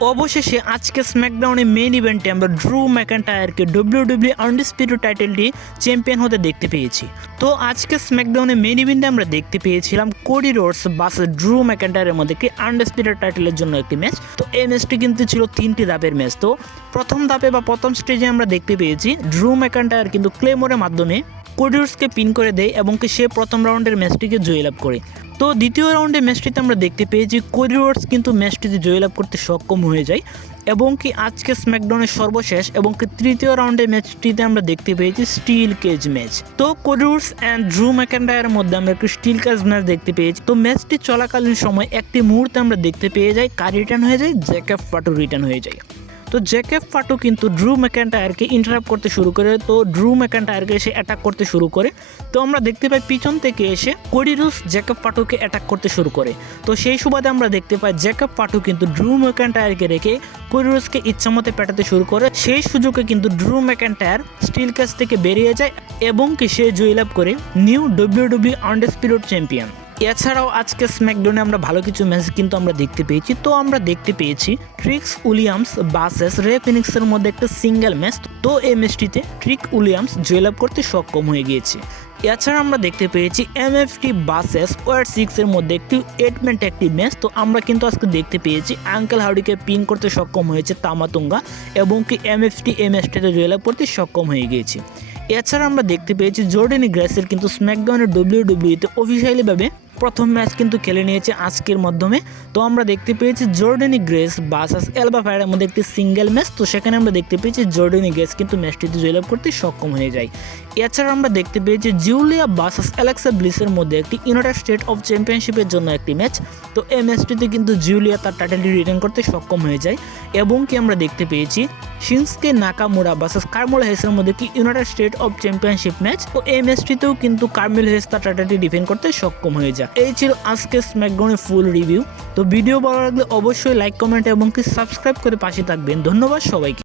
অবশেষে আজকে স্ম্যাকডাউনে মেইন ইভেন্টে আমরা ড্রু ম্যাকইন্টায়ারকে WWE আনডিসপিউটেড টাইটেলটি চ্যাম্পিয়ন হতে দেখতে পেয়েছি। তো আজকে স্ম্যাকডাউনে মেইন ইভেন্টে আমরা দেখতে পেয়েছিলাম কোডি রোডস ভার্সেস ড্রু ম্যাকইন্টায়ারের মধ্যে একটি আনডিসপিউটেড টাইটেলের জন্য একটি ম্যাচ। তো এই ম্যাচটি কিন্তু ছিল 3টি ধাপের ম্যাচ। তো প্রথম ধাপে বা প্রথম স্টেজে আমরা দেখতে পেয়েছি ড্রু ম্যাকইন্টায়ার কিন্তু ক্লেমোরের মাধ্যমে কোডি রোডসকে পিন করে দেয় এবং কি সে প্রথম রাউন্ডের ম্যাচটিকে জয়লাভ করে। তো দ্বিতীয় রাউন্ডে ম্যাচটিতে আমরা দেখতে পেয়েছি কোডি রোডস কিন্তু ম্যাচটিতে জয়লাভ করতে সক্ষম হয়ে যায় এবং কি আজকে স্ম্যাকডাউনের সর্বশেষ এবং কি তৃতীয় রাউন্ডের ম্যাচটিতে আমরা দেখতে পেয়েছি স্টিল কেজ ম্যাচ। তো কোডি রোডস অ্যান্ড ড্রু ম্যাকইন্টায়ারের মধ্যে আমরা একটি স্টিল কেজ ম্যাচ দেখতে পেয়েছি। তো ম্যাচটি চলাকালীন সময় একটি মুহূর্তে আমরা দেখতে পেয়ে যাই কার রিটার্ন হয়ে যায়, জ্যাকেব ফাটু রিটার্ন হয়ে যায়। তো জ্যাকেব ফাটু কিন্তু ড্রু ম্যাকইন্টায়ারকে ইন্টারাপ্ট করতে শুরু করে। তো ড্রু ম্যাকইন্টায়ারকে এসে অ্যাটাক করতে শুরু করে। তো আমরা দেখতে পাই পিছন থেকে এসে কোডি রোডস জ্যাকেব ফাটুকে অ্যাটাক করতে শুরু করে। তো সেই সুবাদে আমরা দেখতে পাই জ্যাকেব ফাটু কিন্তু ড্রু ম্যাকইন্টায়ারকে রেখে কোডি রোডসকে ইচ্ছামতে পেটাতে শুরু করে। সেই সুযোগে কিন্তু ড্রু ম্যাকইন্টায়ার স্টিল কেজ থেকে বেরিয়ে যায় এবং কি সে জয়লাভ করে নিউ WWE আনডিসপিউটেড চ্যাম্পিয়ন। এছাড়াও আজকে স্ম্যাকডাউনে আমরা ভালো কিছু ম্যাচ কিন্তু আমরা দেখতে পেয়েছি। তো আমরা দেখতে পেয়েছি ট্রিক্স উইলিয়ামস ভার্সেস রে ফিনিক্সের মধ্যে একটা সিঙ্গেল ম্যাচ। তো এই ম্যাচটিতে ট্রিক উইলিয়ামস জয়লাভ করতে সক্ষম হয়ে গিয়েছে। এছাড়া আমরা দেখতে পেয়েছি MFT ভার্সেস ওয়ার 6 এর মধ্যে একটি 8-ম্যান ট্যাগ টিম ম্যাচ। তো আমরা কিন্তু আজকে দেখতে পেয়েছি আঙ্কেল হাউডিকে পিন করতে সক্ষম হয়েছে তামাতুঙ্গা এবং কি MFT এই ম্যাচটিতে জয়লাভ করতে সক্ষম হয়ে গিয়েছে। এছাড়া আমরা দেখতে পেয়েছি জর্ডানি গ্রেসের কিন্তু স্ম্যাকডাউনের WWE-তে অফিসিয়ালিভাবে প্রথম ম্যাচ কিন্তু খেলে নিয়েছে আজকের মাধ্যমে। তো আমরা দেখতে পেয়েছি জর্ডানি গ্রেস ভার্সেস এলবা ফায়ারের মধ্যে একটি সিঙ্গেল ম্যাচ। তো সেখানে আমরা দেখতে পেয়েছি জর্ডানি গ্রেস কিন্তু ম্যাচটিতে জয়লাভ করতে সক্ষম হয়ে যায়। এছাড়া আমরা দেখতে পেয়েছি জুলিয়া ভার্সেস অ্যালেক্সা ব্লিসের মধ্যে একটি ইউনাইটেড স্টেট অফ চ্যাম্পিয়নশিপের জন্য একটি ম্যাচ। তো এই ম্যাচটিতে কিন্তু জুলিয়া তার টাইটেলটি রিটেন করতে সক্ষম হয়ে যায় এবং কি আমরা দেখতে পেয়েছি শিনস্কে নাকামুরা ভার্সেস কার্মেলো হেসের মধ্যে কি United state of championship match. তো এই ম্যাচটিতেও কিন্তু কার্মেলো হেস তার টাইটেলটি ডিফেন্ড করতে সক্ষম হয়ে যায়। এই ছিল আজকে স্ম্যাকডাউনের ফুল রিভিউ। তো ভিডিও ভালো লাগলে অবশ্যই লাইক, কমেন্ট এবং কি সাবস্ক্রাইব করে পাশে থাকবেন। ধন্যবাদ সবাইকে।